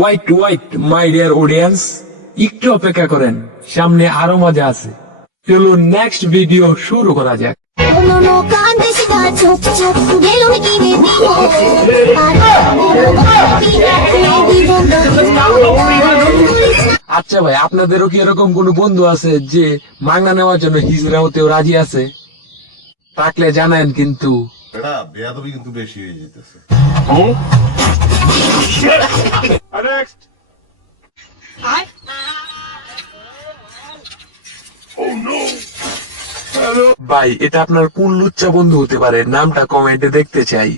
White wait my dear audience, একটু অপেক্ষা করেন, সামনে আরো মজা আছে। চলুন নেক্সট ভিডিও শুরু করা যাক। আচ্ছা ভাই, আপনাদেরও কি এরকম কোন বন্ধু আছে যে মাংনা নেওয়ার জন্য হিজড়া হতেও রাজি আছে? থাকলে জানায়েন কিন্তু। বেয়াদবি কিন্তু বেশি হয়ে যেতেছে। ভাই এটা আপনার কোন লুচ্চা বন্ধু হতে পারে? নামটা কমেন্টে দেখতে চাই।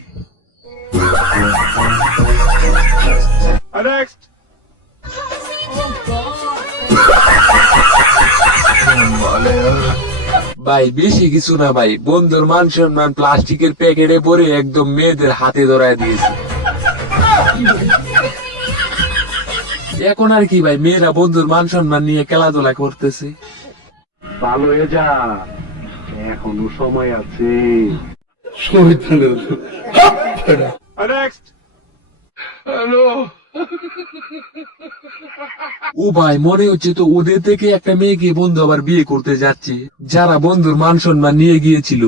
ভাই বেশি কিছু না ভাই, বন্ধুর মান সম্মান প্লাস্টিকের প্যাকেটে পরে একদম মেয়েদের হাতে ধরায় দিয়েছে। এখন আর কি ভাই, মেয়েরা বন্ধুর মান সম্মান নিয়ে খেলাধুলা করতেছে। ভালো হয়ে যা, এখনো সময় আছে। ও ভাই, মনে হচ্ছে তো ওদের থেকে একটা মেয়েকে বন্ধু আবার বিয়ে করতে যাচ্ছে, যারা বন্ধুর মান সম্মান নিয়ে গিয়েছিল।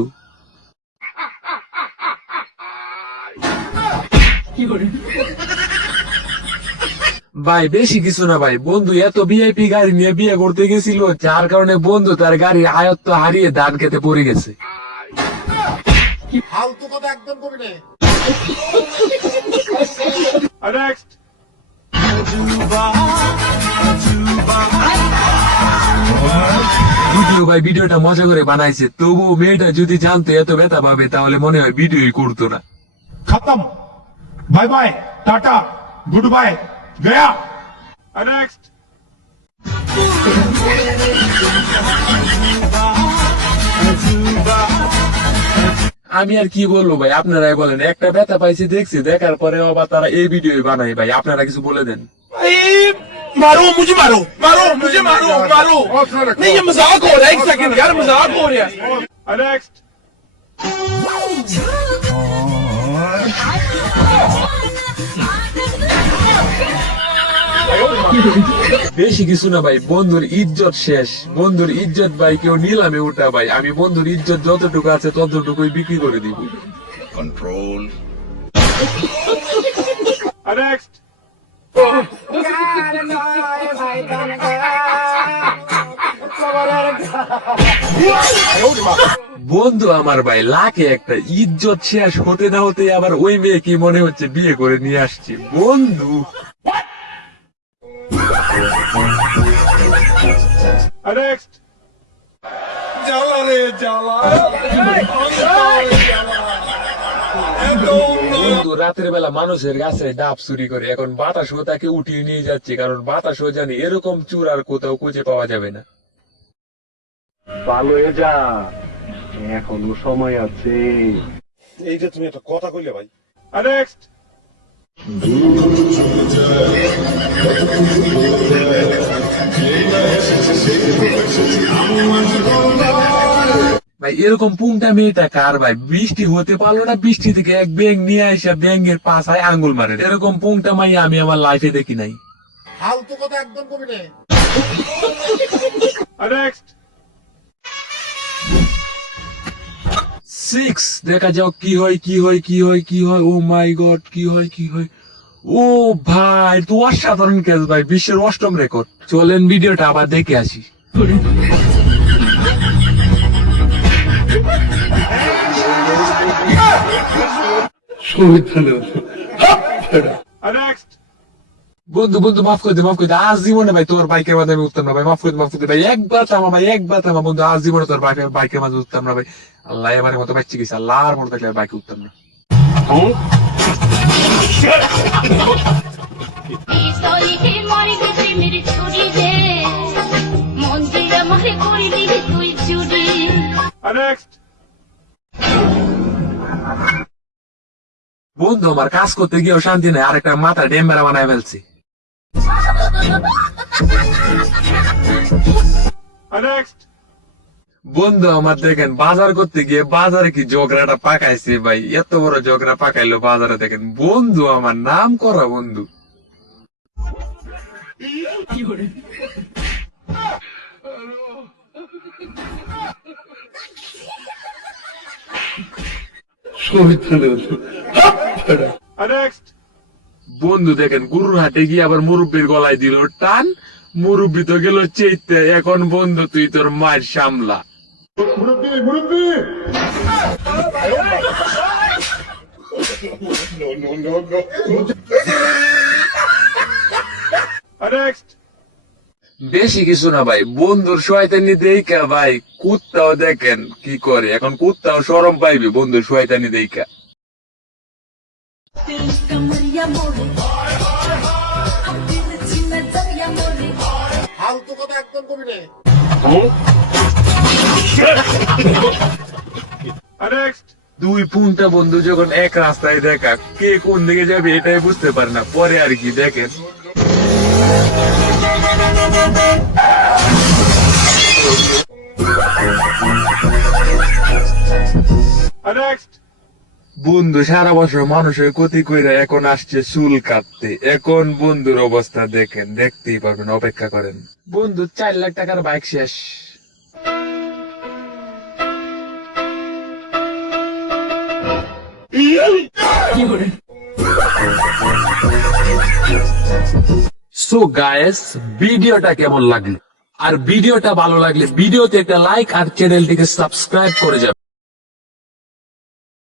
ভাই বেশি কিছু না ভাই, বন্ধু এত ভিআইপি গাড়ি নিয়ে বিয়ে করতে গেছিল, যার কারণে বন্ধু তার গাড়ির আয়ত্ত হারিয়ে ধান খেতে পড়ে গেছে। ফালতু কথা একদম করবি না। যদিও ভাই ভিডিওটা মজা করে বানাইছে, তবু মেয়েটা যদি জানতো এত ব্যথা পাবে তাহলে মনে হয় ভিডিওই করতো না। খতম, bye bye, tata, good bye, Gaya. Next. আমি আর কি বলবো ভাই, আপনারাই বলেন। একটা ব্যথা পাইছি দেখছি, দেখার পরে আবার তারা এই ভিডিও বানায়। ভাই আপনারা কিছু বলে দেন। मारो मुझे, मारो मारो मुझे, मारो मारो। नहीं ये मजाक हो रहा है, एक सेकंड यार, मजाक हो रहा है। नेक्स्ट। বেশি কিছু না ভাই, বন্ধুর ইজ্জত শেষ। বন্ধুর ইজ্জত ভাই কেউ নিলামে উঠা ভাই। আমি বন্ধুর ইজ্জত যতটুকু আছে ততটুকুই বিক্রি করে দিব। কন্ট্রোল। নেক্সট। বন্ধু আমার ভাই লাখে একটা, ইজ্জত শেষ হতে না হতে আবার ওই মেয়ে কি মনে হচ্ছে বিয়ে করে নিয়ে আসছে। বন্ধু নেক্সট। জ্বালা রে জ্বালা। বন্ধু রাতের বেলা মানুষের গাছে ডাব চুরি করে, এখন বাতাসও তাকে উঠিয়ে নিয়ে যাচ্ছে, কারণ বাতাসও জানি এরকম চুর আর কোথাও খুঁজে পাওয়া যাবে না। ভালো হয়ে যা, এখনো সময় আছে। এই যে তুমি একটা কথা কইলে ভাই। নেক্সট। ভাই এরকম পুংটা মেয়েটা কার ভাই? বৃষ্টি হতে পারলো না, বৃষ্টি থেকে এক ব্যাং নিয়ে আসা ব্যাঙের পাশায় আঙ্গুল মারে। এরকম পুংটা মাই আমি আমার লাইফে দেখি নাই। ফালতু কথা একদম করবি না। নেক্সট। 6 দেখা যাও কি হয় কি হয় কি হয় কি হয়। ও মাই গড, কি হয় কি হয়। ও ভাই তো অসাধারণ কেস ভাই, বিশ্বের 8ম রেকর্ড। চলেন ভিডিওটা আবার দেখে আসি। বন্ধু বন্ধু মাফ করে দে, মাফ করে দে। আজ জীবনে ভাই তোর বাইকের মাঝে আমি উঠতাম না ভাই। মাফ করে দে, মাফ করে দে ভাই। একবার থামা ভাই, একবার থামা বন্ধু। আজ জীবনে তোর বাইকের মাঝে উঠতাম না ভাই। আল্লাহ এবারের মতো বাচ্চি গেছে, আল্লাহর মতো থাকলে বাইকে উঠতাম না। বন্ধু আমার কাজ করতে গিয়েও শান্তি নেই, আরেকটা মাথা ডেম্বেরা বানায় ফেলছি। বন্ধু আমার দেখেন বাজার করতে গিয়ে বাজারে কি ঝগড়াটা পাকাইছে ভাই, এত বড় ঝগড়া পাকাইলো বাজারে, দেখেন বন্ধু আমার নাম করা বন্ধু। নেক্সট বন্ধু দেখেন গরুর হাটে গিয়ে আবার মুরব্বীর গলায় দিল টান, মুরব্বী তো গেল চেইতে, এখন বন্ধু তুই তোর মায়ের সামলা। নেক্সট বেশি কিছু না ভাই, বন্ধুর শয়তানি দেইকা ভাই কুত্তাও দেখেন কি করে, এখন কুত্তাও শরম পাইবে বন্ধুর শয়তানি দেইকা। कमरिया मोरे हम दिल चिन्ह दरिया मोरे ফালতু কথা একদম কবি না। নেক্সট দুই পুনটা বন্ধু যখন এক রাস্তায় দেখা, কে কোন দিকে যাবে এটাই বুঝতে পারে না, পরে আর কি দেখেন নেক্সট বন্ধু সারা বছর মানুষের ক্ষতি কইরা এখন আসছে চুল কাটতে, এখন বন্ধুর অবস্থা দেখেন, দেখতেই পারবেন, অপেক্ষা করেন। বন্ধু 4 লাখ টাকার বাইক শেষ। সো গাইস, ভিডিওটা কেমন লাগলো? আর ভিডিওটা ভালো লাগলে ভিডিওতে একটা লাইক আর চ্যানেলটিকে সাবস্ক্রাইব করে যাবেন।